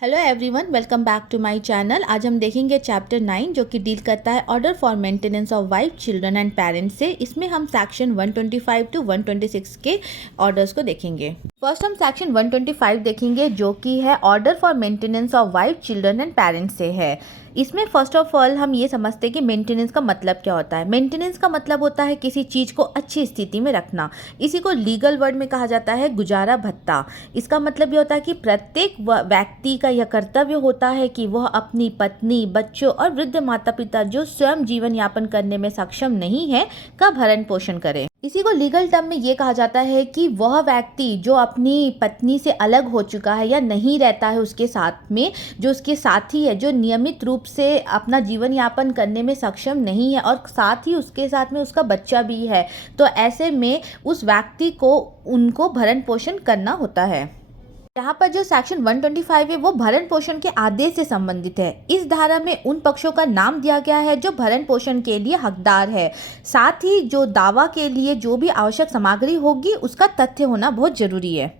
Hello everyone, welcome back to my channel. आज हम देखेंगे चैप्टर 9 जो कि डील करता है order for maintenance of wife, children and parents से। इसमें हम सेक्शन 125 टू 126 के ऑर्डर्स को देखेंगे। फर्स्ट हम सेक्शन 125 देखेंगे जो कि है order for maintenance of wife, children and parents से है। इसमें फर्स्ट ऑफ ऑल हम ये समझते हैं कि मेंटेनेंस का मतलब क्या होता है। मेंटेनेंस का मतलब होता है किसी चीज़ को अच्छी स्थिति में रखना। इसी को लीगल वर्ड में कहा जाता है गुजारा भत्ता। इसका मतलब ये होता है कि प्रत्येक व्यक्ति का यह कर्तव्य होता है कि वह अपनी पत्नी, बच्चों और वृद्ध माता पिता जो स्वयं जीवन यापन करने में सक्षम नहीं है का भरण पोषण करे। इसी को लीगल टर्म में ये कहा जाता है कि वह व्यक्ति जो अपनी पत्नी से अलग हो चुका है या नहीं रहता है उसके साथ में, जो उसके साथी है, जो नियमित रूप से अपना जीवन यापन करने में सक्षम नहीं है और साथ ही उसके साथ में उसका बच्चा भी है, तो ऐसे में उस व्यक्ति को उनको भरण पोषण करना होता है। यहाँ पर जो सेक्शन 125 है वो भरण पोषण के आदेश से संबंधित है। इस धारा में उन पक्षों का नाम दिया गया है जो भरण पोषण के लिए हकदार है। साथ ही जो दावा के लिए जो भी आवश्यक सामग्री होगी उसका तथ्य होना बहुत जरूरी है।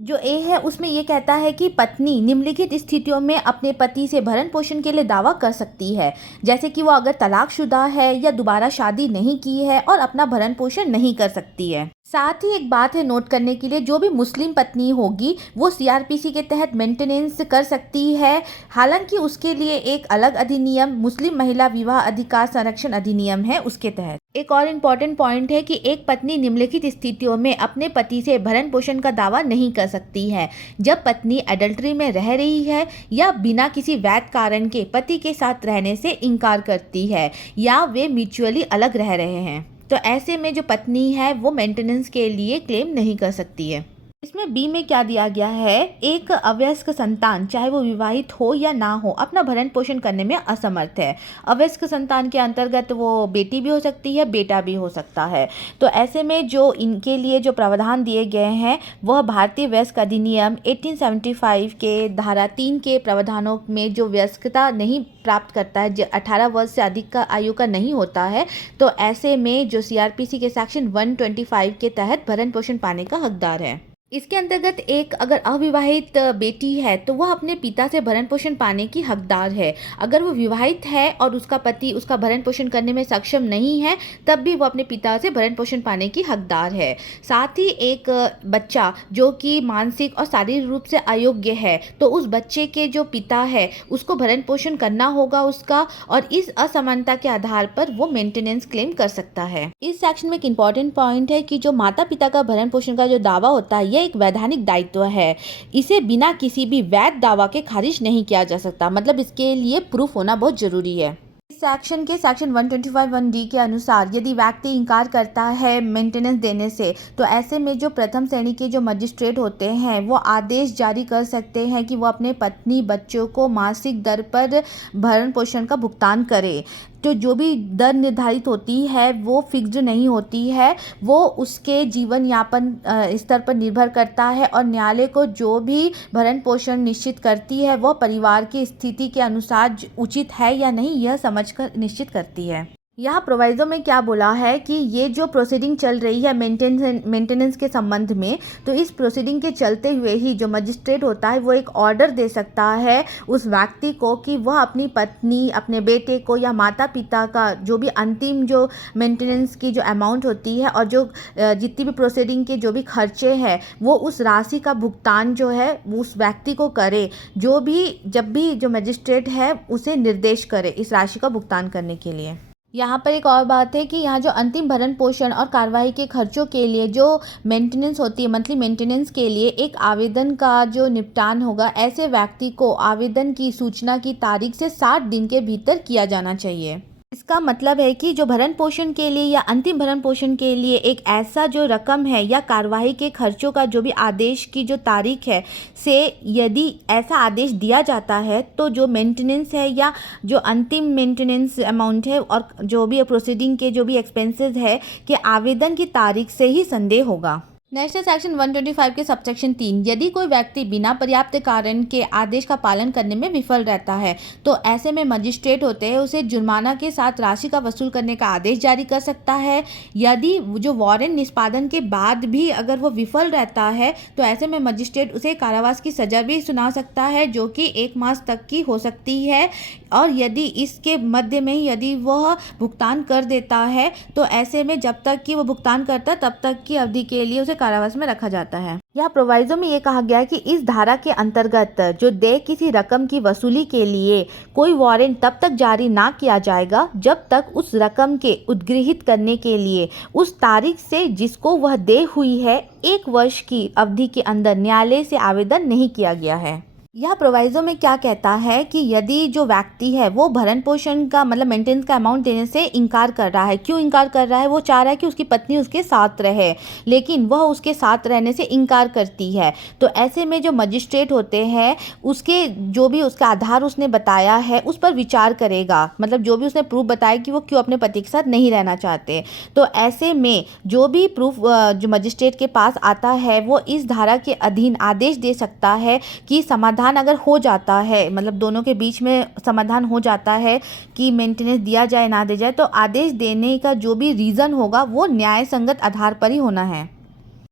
जो ए है उसमें ये कहता है कि पत्नी निम्नलिखित स्थितियों में अपने पति से भरण पोषण के लिए दावा कर सकती है, जैसे कि वो अगर तलाकशुदा है या दोबारा शादी नहीं की है और अपना भरण पोषण नहीं कर सकती है। साथ ही एक बात है नोट करने के लिए, जो भी मुस्लिम पत्नी होगी वो सीआरपीसी के तहत मेंटेनेंस कर सकती है। हालांकि उसके लिए एक अलग अधिनियम मुस्लिम महिला विवाह अधिकार संरक्षण अधिनियम है, उसके तहत। एक और इम्पॉर्टेंट पॉइंट है कि एक पत्नी निम्नलिखित स्थितियों में अपने पति से भरण पोषण का दावा नहीं कर सकती है। जब पत्नी एडल्ट्री में रह रही है या बिना किसी वैध कारण के पति के साथ रहने से इनकार करती है या वे म्यूचुअली अलग रह रहे हैं, तो ऐसे में जो पत्नी है वो मेंटेनेंस के लिए क्लेम नहीं कर सकती है। इसमें बी में क्या दिया गया है, एक अवयस्क संतान चाहे वो विवाहित हो या ना हो अपना भरण पोषण करने में असमर्थ है। अवयस्क संतान के अंतर्गत वो बेटी भी हो सकती है, बेटा भी हो सकता है। तो ऐसे में जो इनके लिए जो प्रावधान दिए गए हैं वह भारतीय वयस्क अधिनियम 1875 के धारा 3 के प्रावधानों में जो वयस्कता नहीं प्राप्त करता है, जो 18 वर्ष से अधिक का आयु का नहीं होता है, तो ऐसे में जो सीआरपीसी के सेक्शन 125 के तहत भरण पोषण पाने का हकदार है। इसके अंतर्गत एक अगर अविवाहित बेटी है तो वह अपने पिता से भरण पोषण पाने की हकदार है। अगर वो विवाहित है और उसका पति उसका भरण पोषण करने में सक्षम नहीं है तब भी वो अपने पिता से भरण पोषण पाने की हकदार है। साथ ही एक बच्चा जो कि मानसिक और शारीरिक रूप से अयोग्य है तो उस बच्चे के जो पिता है उसको भरण पोषण करना होगा उसका, और इस असमानता के आधार पर वो मेंटेनेंस क्लेम कर सकता है। इस सेक्शन में एक इम्पॉर्टेंट पॉइंट है कि जो माता पिता का भरण पोषण का जो दावा होता है एक वैधानिक दायित्व है। इसे बिना किसी भी वैध दावा के खारिज नहीं किया जा सकता, मतलब इसके लिए प्रूफ होना बहुत जरूरी है। इस सेक्शन के सेक्शन 125(1)(d) के अनुसार यदि व्यक्ति इनकार करता है मेंटेनेंस देने से, तो ऐसे में जो प्रथम श्रेणी के जो मजिस्ट्रेट होते हैं वो आदेश जारी कर सकते हैं कि वो अपने पत्नी बच्चों को मासिक दर पर भरण पोषण का भुगतान करे। तो जो भी दर निर्धारित होती है वो फिक्स्ड नहीं होती है, वो उसके जीवन यापन स्तर पर निर्भर करता है और न्यायालय को जो भी भरण पोषण निश्चित करती है वह परिवार की स्थिति के अनुसार उचित है या नहीं यह समझकर निश्चित करती है। यहाँ प्रोवाइजो में क्या बोला है कि ये जो प्रोसीडिंग चल रही है मेंटेनेंस के संबंध में, तो इस प्रोसीडिंग के चलते हुए ही जो मजिस्ट्रेट होता है वो एक ऑर्डर दे सकता है उस व्यक्ति को कि वह अपनी पत्नी, अपने बेटे को या माता पिता का जो भी अंतिम जो मेंटेनेंस की जो अमाउंट होती है और जो जितनी भी प्रोसीडिंग के जो भी खर्चे हैं वो उस राशि का भुगतान जो है वो उस व्यक्ति को करे, जो भी जब भी जो मजिस्ट्रेट है उसे निर्देश करे इस राशि का भुगतान करने के लिए। यहाँ पर एक और बात है कि यहाँ जो अंतिम भरण पोषण और कार्रवाई के खर्चों के लिए जो मेंटेनेंस होती है, मंथली मेंटेनेंस के लिए एक आवेदन का जो निपटान होगा, ऐसे व्यक्ति को आवेदन की सूचना की तारीख से 60 दिन के भीतर किया जाना चाहिए। इसका मतलब है कि जो भरण पोषण के लिए या अंतिम भरण पोषण के लिए एक ऐसा जो रकम है या कार्यवाही के खर्चों का जो भी आदेश की जो तारीख है से यदि ऐसा आदेश दिया जाता है तो जो मेंटेनेंस है या जो अंतिम मेंटेनेंस अमाउंट है और जो भी प्रोसीडिंग के जो भी एक्सपेंसेस है कि आवेदन की तारीख से ही संदेह होगा। नेक्स्ट है सेक्शन 125 के सबसेक्शन 3। यदि कोई व्यक्ति बिना पर्याप्त कारण के आदेश का पालन करने में विफल रहता है तो ऐसे में मजिस्ट्रेट होते हैं उसे जुर्माना के साथ राशि का वसूल करने का आदेश जारी कर सकता है। यदि जो वारंट निष्पादन के बाद भी अगर वो विफल रहता है तो ऐसे में मजिस्ट्रेट उसे कारावास की सजा भी सुना सकता है, जो कि 1 मास तक की हो सकती है। और यदि इसके मध्य में यदि वह भुगतान कर देता है तो ऐसे में जब तक कि वो भुगतान करता है तब तक की अवधि के लिए उसे कारावास में रखा जाता है। यह प्रोवाइजो में ये कहा गया है कि इस धारा के अंतर्गत जो देय किसी रकम की वसूली के लिए कोई वारंट तब तक जारी ना किया जाएगा जब तक उस रकम के उद्गृहित करने के लिए उस तारीख से जिसको वह देय हुई है 1 वर्ष की अवधि के अंदर न्यायालय से आवेदन नहीं किया गया है। यह प्रोवाइजो में क्या कहता है कि यदि जो व्यक्ति है वो भरण पोषण का मतलब मेंटेनेंस का अमाउंट देने से इनकार कर रहा है, क्यों इनकार कर रहा है, वो चाह रहा है कि उसकी पत्नी उसके साथ रहे लेकिन वह उसके साथ रहने से इनकार करती है, तो ऐसे में जो मजिस्ट्रेट होते हैं उसके जो भी उसका आधार उसने बताया है उस पर विचार करेगा, मतलब जो भी उसने प्रूफ बताया कि वो क्यों अपने पति के साथ नहीं रहना चाहते, तो ऐसे में जो भी प्रूफ जो मजिस्ट्रेट के पास आता है वो इस धारा के अधीन आदेश दे सकता है कि समाधान अगर हो जाता है, मतलब दोनों के बीच में समाधान हो जाता है कि मेंटेनेंस दिया जाए ना दिया जाए, तो आदेश देने का जो भी रीज़न होगा वो न्याय संगत आधार पर ही होना है।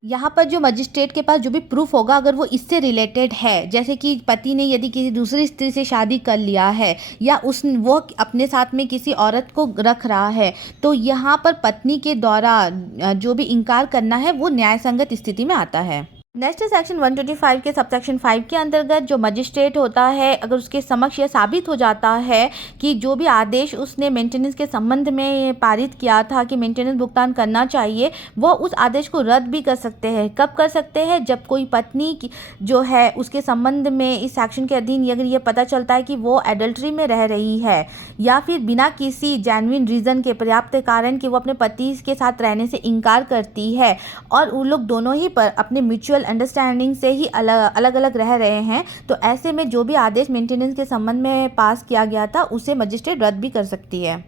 यहाँ पर जो मजिस्ट्रेट के पास जो भी प्रूफ होगा अगर वो इससे रिलेटेड है, जैसे कि पति ने यदि किसी दूसरी स्त्री से शादी कर लिया है या वो अपने साथ में किसी औरत को रख रहा है, तो यहाँ पर पत्नी के द्वारा जो भी इनकार करना है वो न्याय संगत स्थिति में आता है। नेक्स्ट है सेक्शन 125 के सबसेक्शन 5 के अंतर्गत जो मजिस्ट्रेट होता है अगर उसके समक्ष यह साबित हो जाता है कि जो भी आदेश उसने मेंटेनेंस के संबंध में पारित किया था कि मेंटेनेंस भुगतान करना चाहिए, वह उस आदेश को रद्द भी कर सकते हैं। कब कर सकते हैं? जब कोई पत्नी की जो है उसके संबंध में इस सेक्शन के अधीन अगर ये पता चलता है कि वो एडल्ट्री में रह रही है या फिर बिना किसी जेन्युइन रीज़न के पर्याप्त कारण कि वो अपने पति के साथ रहने से इनकार करती है और उन लोग दोनों ही पर अपने म्यूचुअल अंडरस्टैंडिंग से ही अलग अलग रह रहे हैं, तो ऐसे में जो भी आदेश मेंटेनेंस के संबंध में पास किया गया था उसे मजिस्ट्रेट रद्द भी कर सकती है।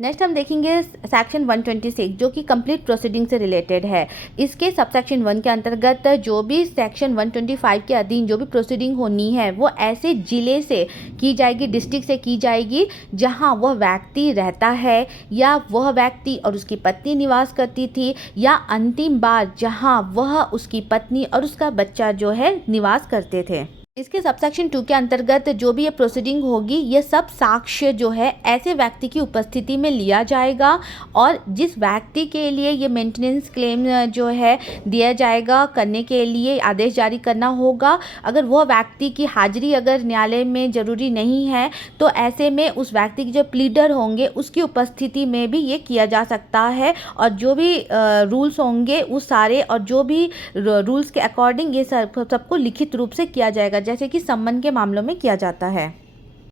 नेक्स्ट हम देखेंगे सेक्शन 126 जो कि कंप्लीट प्रोसीडिंग से रिलेटेड है। इसके सबसेक्शन 1 के अंतर्गत जो भी सेक्शन 125 के अधीन जो भी प्रोसीडिंग होनी है वो ऐसे ज़िले से की जाएगी, डिस्ट्रिक्ट से की जाएगी जहां वह व्यक्ति रहता है या वह व्यक्ति और उसकी पत्नी निवास करती थी या अंतिम बार जहां वह उसकी पत्नी और उसका बच्चा जो है निवास करते थे। इसके सबसेक्शन 2 के अंतर्गत जो भी ये प्रोसीडिंग होगी ये सब साक्ष्य जो है ऐसे व्यक्ति की उपस्थिति में लिया जाएगा और जिस व्यक्ति के लिए ये मेंटेनेंस क्लेम जो है दिया जाएगा करने के लिए आदेश जारी करना होगा, अगर वह व्यक्ति की हाजिरी अगर न्यायालय में ज़रूरी नहीं है तो ऐसे में उस व्यक्ति के जो प्लीडर होंगे उसकी उपस्थिति में भी ये किया जा सकता है और जो भी रूल्स होंगे उस सारे और जो भी रूल्स के अकॉर्डिंग ये सबको लिखित रूप से किया जाएगा जैसे कि संबंध के मामलों में किया जाता है।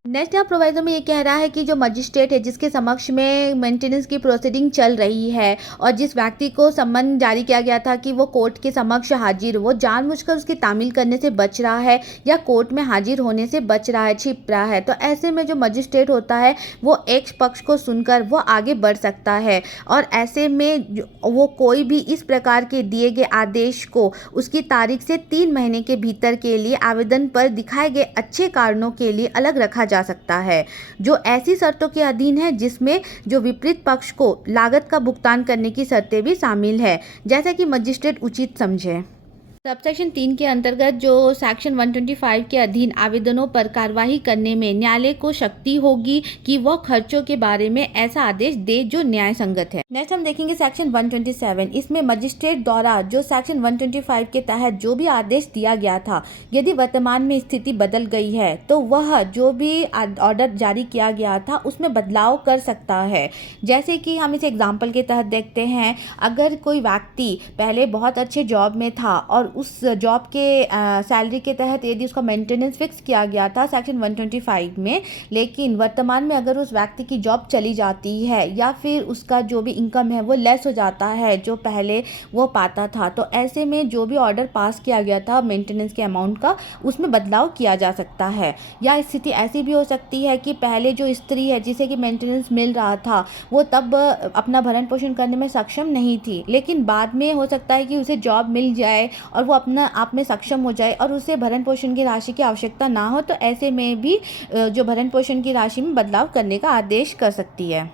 नेक्स्ट यहाँ प्रोवाइजो में ये कह रहा है कि जो मजिस्ट्रेट है जिसके समक्ष में मेंटेनेंस की प्रोसीडिंग चल रही है और जिस व्यक्ति को सम्मन जारी किया गया था कि वो कोर्ट के समक्ष हाजिर, वो जानबूझकर उसकी तामील करने से बच रहा है या कोर्ट में हाजिर होने से बच रहा है, छिप रहा है, तो ऐसे में जो मजिस्ट्रेट होता है वो एक पक्ष को सुनकर वो आगे बढ़ सकता है और ऐसे में वो कोई भी इस प्रकार के दिए गए आदेश को उसकी तारीख से 3 महीने के भीतर के लिए आवेदन पर दिखाए गए अच्छे कारणों के लिए अलग रखा जा सकता है, जो ऐसी शर्तों के अधीन है जिसमें जो विपरीत पक्ष को लागत का भुगतान करने की शर्तें भी शामिल है, जैसा कि मजिस्ट्रेट उचित समझे। सबसेक्शन 3 के अंतर्गत जो सेक्शन 125 के अधीन आवेदनों पर कार्रवाई करने में न्यायालय को शक्ति होगी कि वह खर्चों के बारे में ऐसा आदेश दे जो न्याय संगत है। नेक्स्ट हम देखेंगे सेक्शन 127। इसमें मजिस्ट्रेट द्वारा जो सेक्शन 125 के तहत जो भी आदेश दिया गया था यदि वर्तमान में स्थिति बदल गई है तो वह जो भी ऑर्डर जारी किया गया था उसमें बदलाव कर सकता है। जैसे कि हम इस एग्जाम्पल के तहत देखते हैं, अगर कोई व्यक्ति पहले बहुत अच्छे जॉब में था और उस जॉब के सैलरी के तहत यदि उसका मेंटेनेंस फिक्स किया गया था सेक्शन 125 में, लेकिन वर्तमान में अगर उस व्यक्ति की जॉब चली जाती है या फिर उसका जो भी इनकम है वो लेस हो जाता है जो पहले वो पाता था, तो ऐसे में जो भी ऑर्डर पास किया गया था मेंटेनेंस के अमाउंट का उसमें बदलाव किया जा सकता है। या स्थिति ऐसी भी हो सकती है कि पहले जो स्त्री है जिसे कि मेंटेनेंस मिल रहा था वो तब अपना भरण पोषण करने में सक्षम नहीं थी, लेकिन बाद में हो सकता है कि उसे जॉब मिल जाए और वो अपना आप में सक्षम हो जाए और उसे भरण पोषण की राशि की आवश्यकता ना हो, तो ऐसे में भी जो भरण पोषण की राशि में बदलाव करने का आदेश कर सकती है।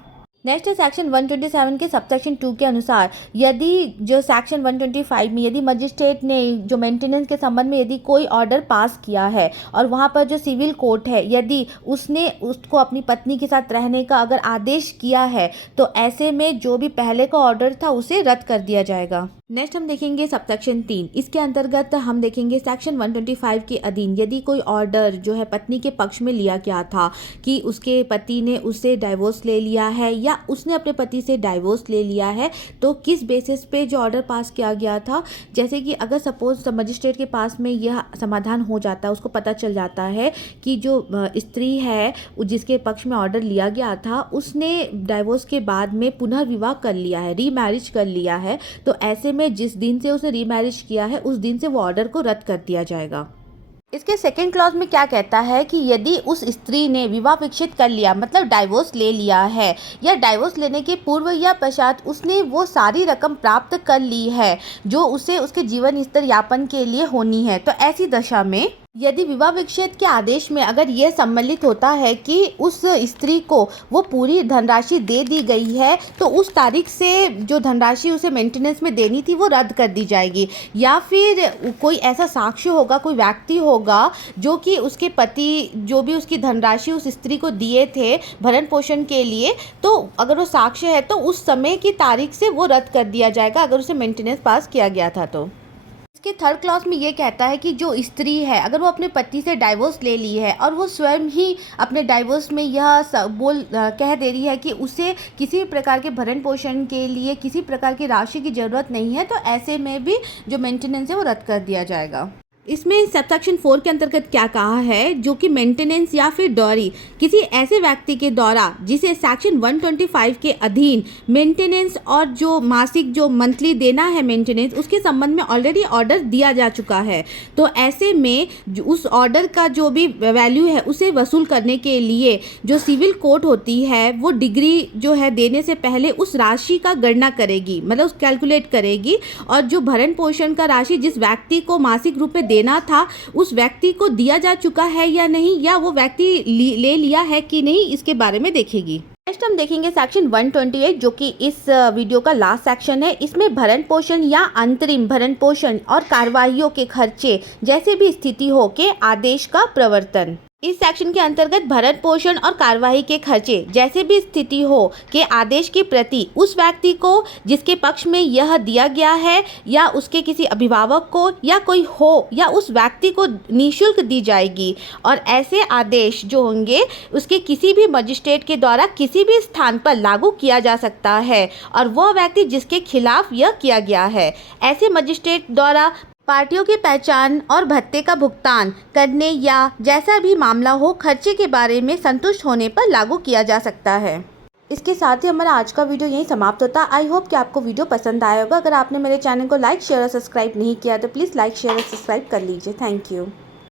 नेक्स्ट है सेक्शन 127 के सबसेक्शन 2 के अनुसार यदि जो सेक्शन 125 में यदि मजिस्ट्रेट ने जो मेंटेनेंस के संबंध में यदि कोई ऑर्डर पास किया है और वहाँ पर जो सिविल कोर्ट है यदि उसने उसको अपनी पत्नी के साथ रहने का अगर आदेश किया है, तो ऐसे में जो भी पहले का ऑर्डर था उसे रद्द कर दिया जाएगा। नेक्स्ट हम देखेंगे सबसेक्शन 3। इसके अंतर्गत हम देखेंगे सेक्शन 125 के अधीन यदि कोई ऑर्डर जो है पत्नी के पक्ष में लिया गया था कि उसके पति ने उससे डाइवोर्स ले लिया है या उसने अपने पति से डाइवोर्स ले लिया है, तो किस बेसिस पे जो ऑर्डर पास किया गया था। जैसे कि अगर सपोज मजिस्ट्रेट के पास में यह समाधान हो जाता है, उसको पता चल जाता है कि जो स्त्री है जिसके पक्ष में ऑर्डर लिया गया था उसने डाइवोर्स के बाद में पुनर्विवाह कर लिया है, रीमैरिज कर लिया है, तो ऐसे में जिस दिन से उसने रीमैरिज किया है उस दिन से वो ऑर्डर को रद्द कर दिया जाएगा। इसके सेकेंड क्लॉज में क्या कहता है कि यदि उस स्त्री ने विवाह विच्छेद कर लिया मतलब डाइवोर्स ले लिया है या डाइवोर्स लेने के पूर्व या पश्चात उसने वो सारी रकम प्राप्त कर ली है जो उसे उसके जीवन स्तर यापन के लिए होनी है, तो ऐसी दशा में यदि विवाह विच्छेद के आदेश में अगर यह सम्मिलित होता है कि उस स्त्री को वो पूरी धनराशि दे दी गई है, तो उस तारीख से जो धनराशि उसे मेंटेनेंस में देनी थी वो रद्द कर दी जाएगी। या फिर कोई ऐसा साक्ष्य होगा, कोई व्यक्ति होगा जो कि उसके पति जो भी उसकी धनराशि उस स्त्री को दिए थे भरण पोषण के लिए, तो अगर वो साक्ष्य है तो उस समय की तारीख से वो रद्द कर दिया जाएगा अगर उसे मेंटेनेंस पास किया गया था। तो इसके थर्ड क्लॉज में ये कहता है कि जो स्त्री है अगर वो अपने पति से डाइवोर्स ले ली है और वो स्वयं ही अपने डाइवोर्स में यह कह दे रही है कि उसे किसी भी प्रकार के भरण पोषण के लिए किसी प्रकार की राशि की ज़रूरत नहीं है, तो ऐसे में भी जो मेंटेनेंस है वो रद्द कर दिया जाएगा। इसमें सबसेक्शन 4 के अंतर्गत क्या कहा है, जो कि मेंटेनेंस या फिर डॉरी किसी ऐसे व्यक्ति के द्वारा जिसे सेक्शन 125 के अधीन मेंटेनेंस और जो मासिक जो मंथली देना है मेंटेनेंस उसके संबंध में ऑलरेडी ऑर्डर दिया जा चुका है, तो ऐसे में उस ऑर्डर का जो भी वैल्यू है उसे वसूल करने के लिए जो सिविल कोर्ट होती है वो डिग्री जो है देने से पहले उस राशि का गणना करेगी, मतलब उस कैलकुलेट करेगी, और जो भरण पोषण का राशि जिस व्यक्ति को मासिक रूप में देना था उस व्यक्ति को दिया जा चुका है या नहीं, या वो व्यक्ति ले लिया है कि नहीं, इसके बारे में देखेगी। नेक्स्ट हम देखेंगे सेक्शन 128 जो कि इस वीडियो का लास्ट सेक्शन है। इसमें भरण पोषण या अंतरिम भरण पोषण और कार्यवाहियों के खर्चे जैसे भी स्थिति हो के आदेश का प्रवर्तन। इस सेक्शन के अंतर्गत भरण पोषण और कार्यवाही के खर्चे जैसे भी स्थिति हो के आदेश की प्रति उस व्यक्ति को जिसके पक्ष में यह दिया गया है या उसके किसी अभिभावक को या कोई हो या उस व्यक्ति को निःशुल्क दी जाएगी, और ऐसे आदेश जो होंगे उसके किसी भी मजिस्ट्रेट के द्वारा किसी भी स्थान पर लागू किया जा सकता है और वह व्यक्ति जिसके खिलाफ यह किया गया है। ऐसे मजिस्ट्रेट द्वारा पार्टियों की पहचान और भत्ते का भुगतान करने या जैसा भी मामला हो खर्चे के बारे में संतुष्ट होने पर लागू किया जा सकता है। इसके साथ ही हमारा आज का वीडियो यहीं समाप्त होता है। आई होप कि आपको वीडियो पसंद आया होगा। अगर आपने मेरे चैनल को लाइक शेयर और सब्सक्राइब नहीं किया तो प्लीज़ लाइक शेयर और सब्सक्राइब कर लीजिए। Thank you.